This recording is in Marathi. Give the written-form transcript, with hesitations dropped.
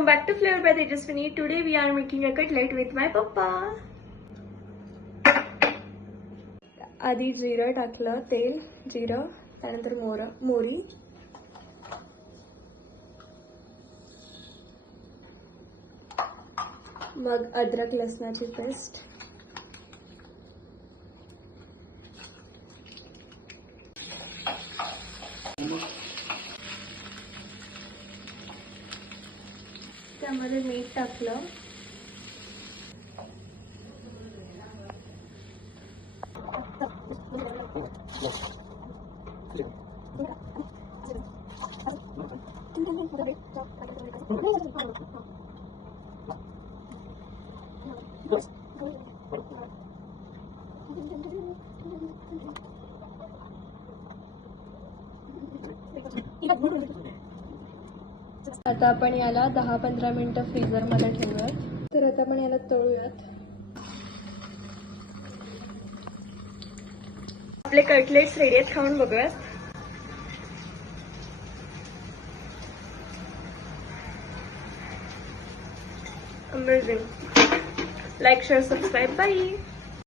Welcome back to Flavor by Tejaswini. Today we are making a cutlet with my papa. आधी जिरं टाकलं, तेल, जिरं, त्यानंतर मोरी, मग अद्रक लसणाची पेस्ट, त्यामध्ये मीठ टाकलं, आता आपण याला 10-15 मिनिटं फ्रीजर मध्ये ठेवूयात. तर आता आपण याला तळूयात. आपले कटलेट्स रेडी आहेत, खाऊन बघूयात. Amazing. Like, share, subscribe. Bye.